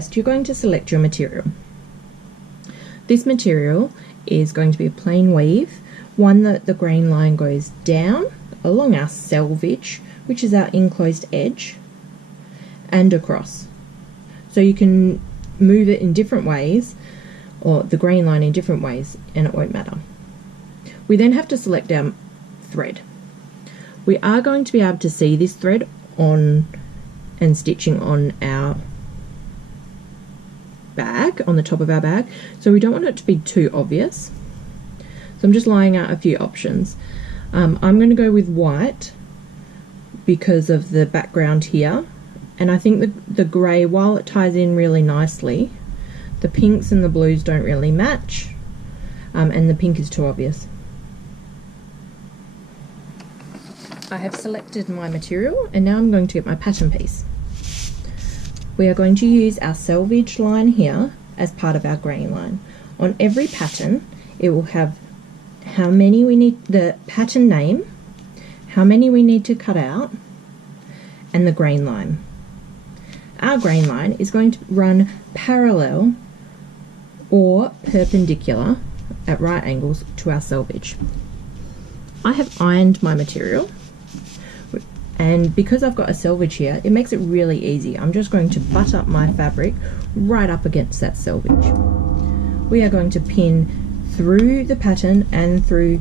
first, you're going to select your material. This material is going to be a plain weave, one that the grain line goes down along our selvage, which is our enclosed edge, and across. So you can move it in different ways, or the grain line in different ways, and it won't matter. We then have to select our thread. We are going to be able to see this thread on and stitching on our bag, on the top of our bag, so we don't want it to be too obvious. So I'm just laying out a few options. I'm going to go with white because of the background here, and I think the grey, while it ties in really nicely, the pinks and the blues don't really match, and the pink is too obvious. I have selected my material, and now I'm going to get my pattern piece. We are going to use our selvage line here as part of our grain line. On every pattern, it will have how many we need, the pattern name, how many we need to cut out, and the grain line. Our grain line is going to run parallel or perpendicular at right angles to our selvage. I have ironed my material, and because I've got a selvage here, it makes it really easy. I'm just going to butt up my fabric right up against that selvage. We are going to pin through the pattern and through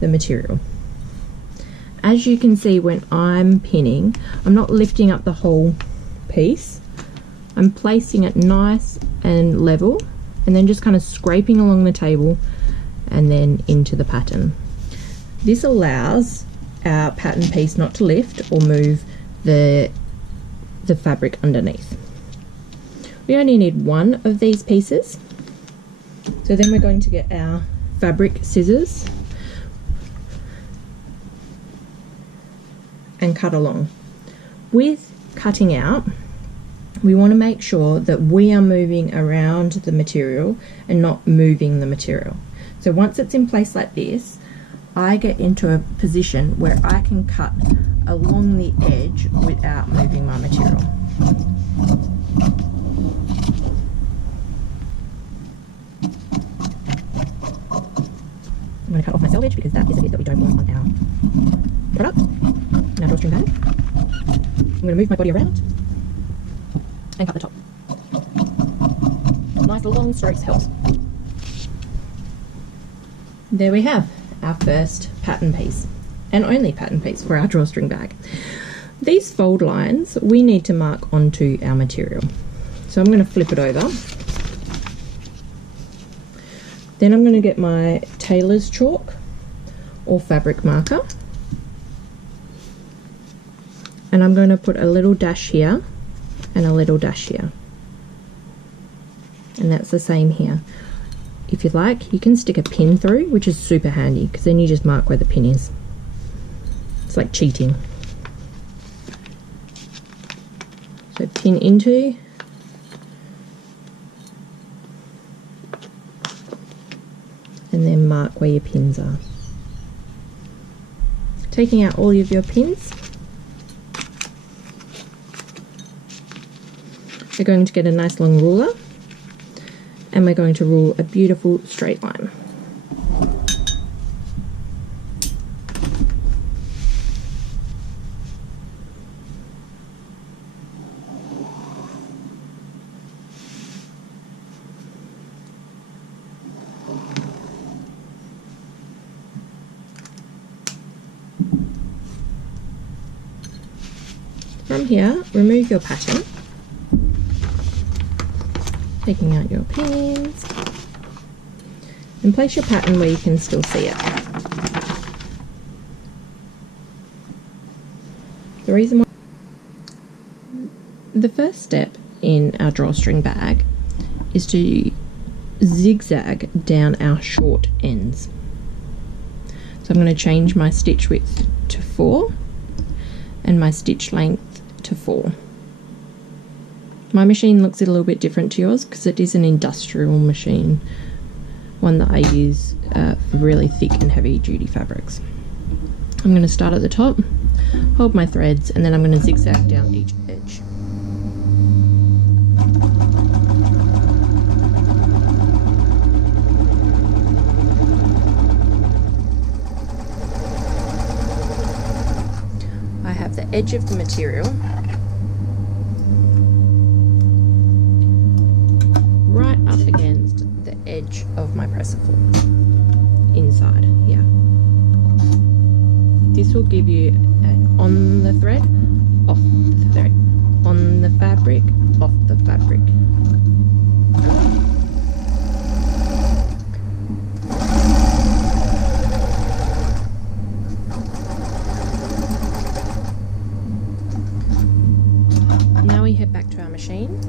the material. As you can see, when I'm pinning, I'm not lifting up the whole piece. I'm placing it nice and level, and then just kind of scraping along the table and then into the pattern. This allows our pattern piece not to lift or move the fabric underneath. We only need one of these pieces, so then we're going to get our fabric scissors and cut along. With cutting out, we want to make sure that we are moving around the material and not moving the material. So once it's in place like this, I get into a position where I can cut along the edge without moving my material. I'm going to cut off my selvage because that is a bit that we don't want on our product, in our drawstring bag. I'm going to move my body around and cut the top. Nice long strokes helps. There we have our first pattern piece, and only pattern piece for our drawstring bag. These fold lines we need to mark onto our material. So I'm going to flip it over. Then I'm going to get my tailor's chalk or fabric marker, and I'm going to put a little dash here and a little dash here, and that's the same here. If you'd like, you can stick a pin through, which is super handy because then you just mark where the pin is. It's like cheating. So pin into, and then mark where your pins are. Taking out all of your pins, we're going to get a nice long ruler, and we're going to rule a beautiful straight line. From here, remove your pattern, taking out your pins, and place your pattern where you can still see it. The first step in our drawstring bag is to zigzag down our short ends. So I'm going to change my stitch width to 4 and my stitch length to 4. My machine looks a little bit different to yours because it is an industrial machine, one that I use for really thick and heavy duty fabrics. I'm going to start at the top, hold my threads, and then I'm going to zigzag down each edge. edge of the material right up against the edge of my presser foot, inside here. This will give you an on the thread, off the thread, on the fabric, off the fabric. Now we head back to our machine.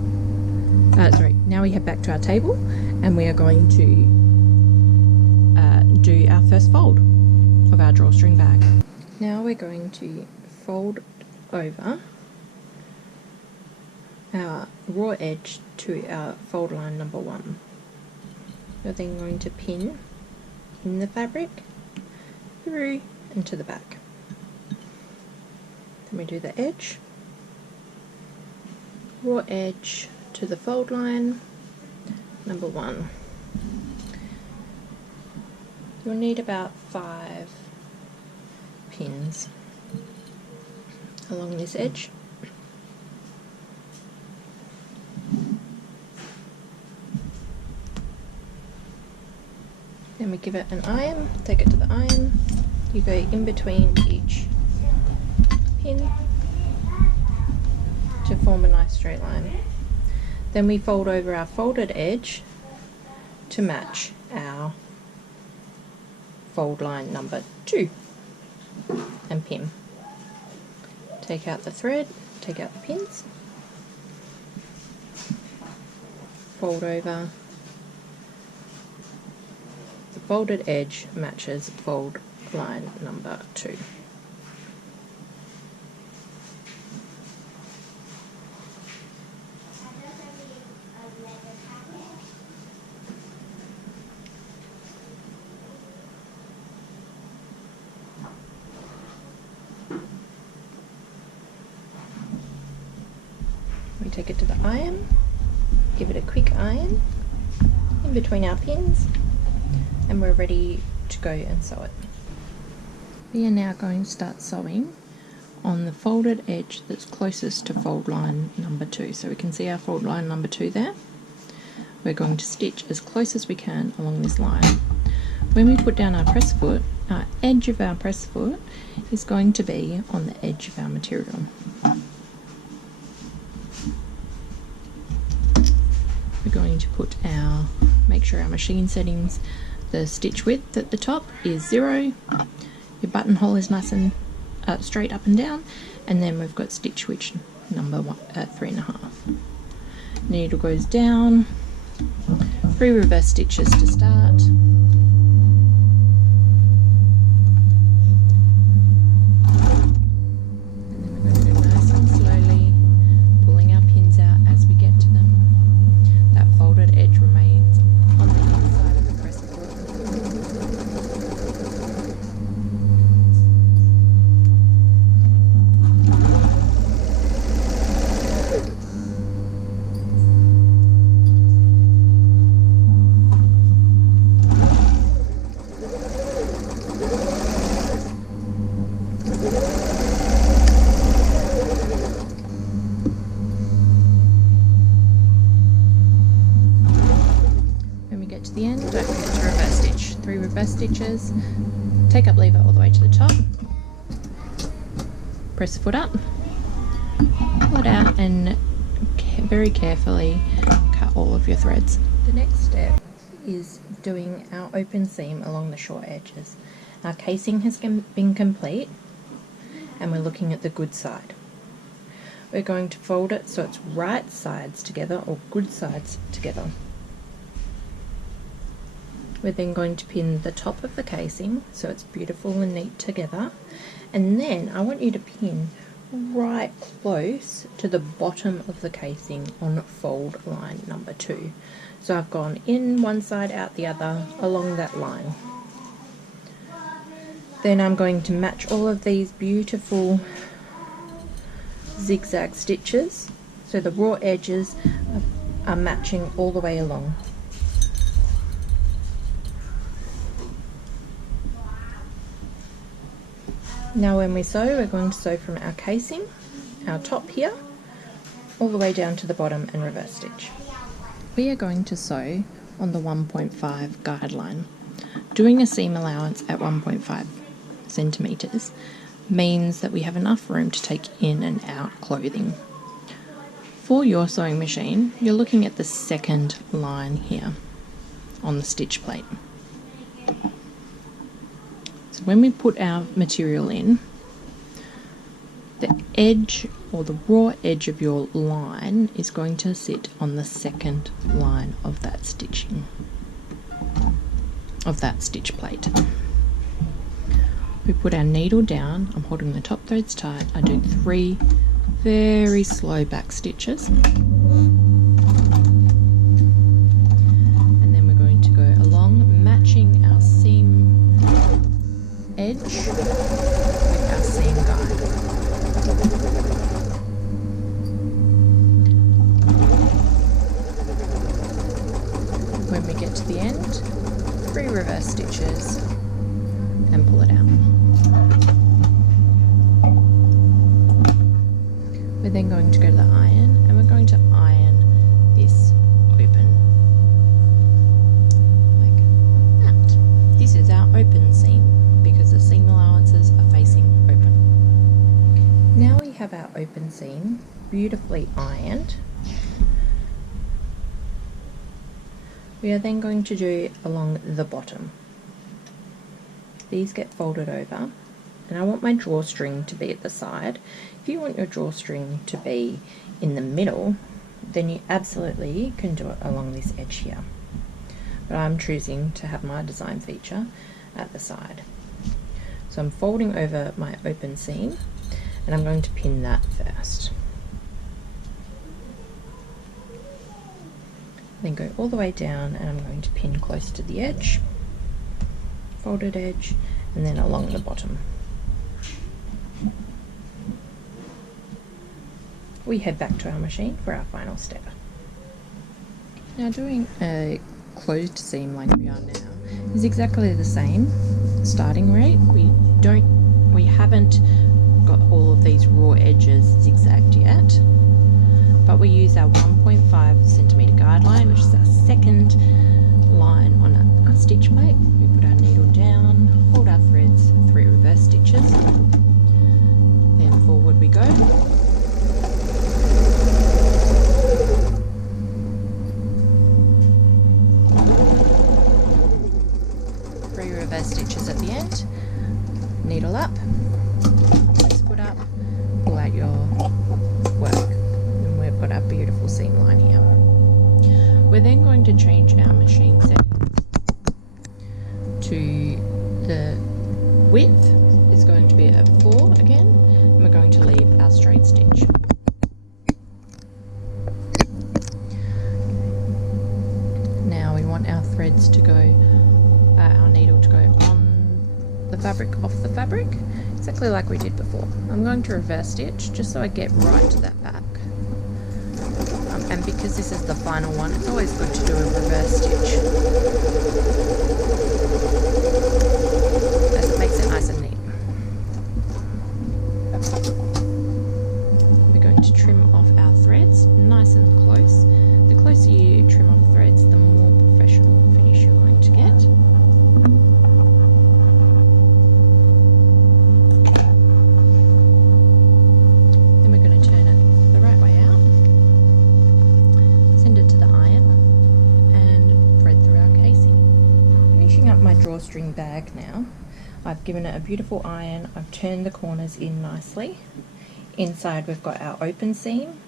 Now we head back to our table, and we are going to do our first fold of our drawstring bag. Now we're going to fold over our raw edge to our fold line number 1. We're then going to pin in the fabric through and to the back. Then we do the edge, raw edge to the fold line number 1. You'll need about 5 pins along this edge. Then we give it an iron, take it to the iron. You go in between each pin to form a nice straight line. Then we fold over our folded edge to match our fold line number 2 and pin. Take out the thread, take out the pins, fold over. The folded edge matches fold line number 2. We take it to the iron, give it a quick iron in between our pins, and we're ready to go and sew it. We are now going to start sewing on the folded edge that's closest to fold line number 2. So we can see our fold line number 2 there. We're going to stitch as close as we can along this line. When we put down our press foot, our edge of our press foot is going to be on the edge of our material. We're going to put make sure our machine settings, the stitch width at the top is 0, your buttonhole is nice and straight up and down, and then we've got stitch width number 3.5. Needle goes down, 3 reverse stitches to start. To the end, don't forget to reverse stitch. 3 reverse stitches, take up lever all the way to the top, press the foot up, pull it out, and very carefully cut all of your threads. The next step is doing our open seam along the short edges. Our casing has been complete, and we're looking at the good side. We're going to fold it so it's right sides together, or good sides together. We're then going to pin the top of the casing so it's beautiful and neat together, and then I want you to pin right close to the bottom of the casing on fold line number 2. So I've gone in one side, out the other, along that line. Then I'm going to match all of these beautiful zigzag stitches so the raw edges are matching all the way along. Now when we sew, we're going to sew from our casing, our top here, all the way down to the bottom and reverse stitch. We are going to sew on the 1.5 guideline. Doing a seam allowance at 1.5 centimetres means that we have enough room to take in and out clothing. For your sewing machine, you're looking at the second line here on the stitch plate. So when we put our material in, the edge or the raw edge of your line is going to sit on the second line of that stitching, of that stitch plate. We put our needle down, I'm holding the top threads tight, I do 3 very slow back stitches, and then we're going to go along, matching our seam edge with our seam guide. When we get to the end, 3 reverse stitches and pull it out. We're then going to go to the iron and we're going to iron this open like that. This is our open seam because the seam allowances are facing open. Now we have our open seam beautifully ironed. We are then going to do along the bottom. These get folded over, and I want my drawstring to be at the side. If you want your drawstring to be in the middle, then you absolutely can do it along this edge here. But I'm choosing to have my design feature at the side. So I'm folding over my open seam, and I'm going to pin that first. Then go all the way down, and I'm going to pin close to the edge, folded edge, and then along the bottom. We head back to our machine for our final step. Now doing a closed seam like we are now is exactly the same starting rate. We haven't got all of these raw edges zigzagged yet, but we use our 1.5 centimetre guideline, which is our second line on a stitch plate. We put our needle down, hold our threads, 3 reverse stitches, then forward we go. 3 reverse stitches at the end, needle up, just put up, pull out your work, and we've got our beautiful seam line here. We're then going to change our machine settings to the width is going to be at 4 again, and we're going to leave our straight stitch. Now we want our threads to go, our needle to go on the fabric, off the fabric, exactly like we did before. I'm going to reverse stitch just so I get right to that back. And because this is the final one, it's always good to do a reverse stitch, as it makes it nice and neat. We're going to trim off our threads nice and close. The closer you trim off threads, the more professional finish you're going to get. Then we're going to turn it the right way out, send it to the iron, and thread through our casing. Finishing up my drawstring bag now. I've given it a beautiful iron, I've turned the corners in nicely. Inside we've got our open seam,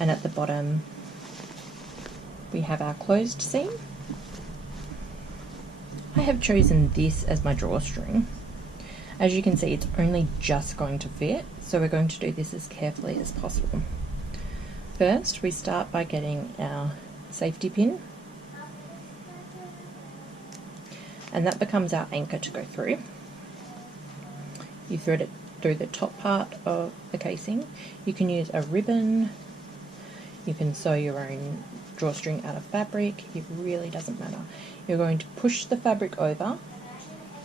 and at the bottom we have our closed seam. I have chosen this as my drawstring. As you can see, it's only just going to fit, so we're going to do this as carefully as possible. First, we start by getting our safety pin, and that becomes our anchor to go through. You thread it through the top part of the casing. You can use a ribbon, you can sew your own drawstring out of fabric, it really doesn't matter. You're going to push the fabric over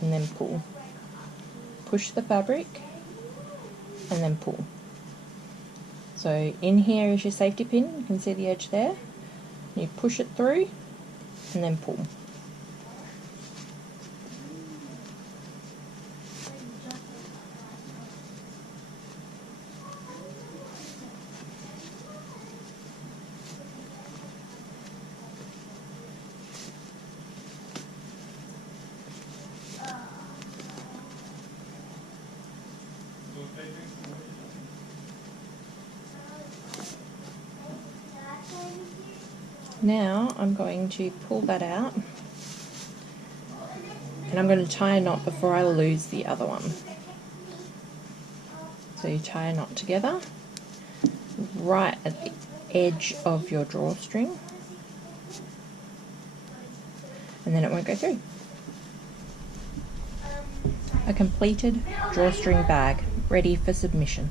and then pull. Push the fabric and then pull. So in here is your safety pin, you can see the edge there. You push it through and then pull. Now I'm going to pull that out, and I'm going to tie a knot before I lose the other one. So you tie a knot together right at the edge of your drawstring, and then it won't go through. A completed drawstring bag, ready for submission.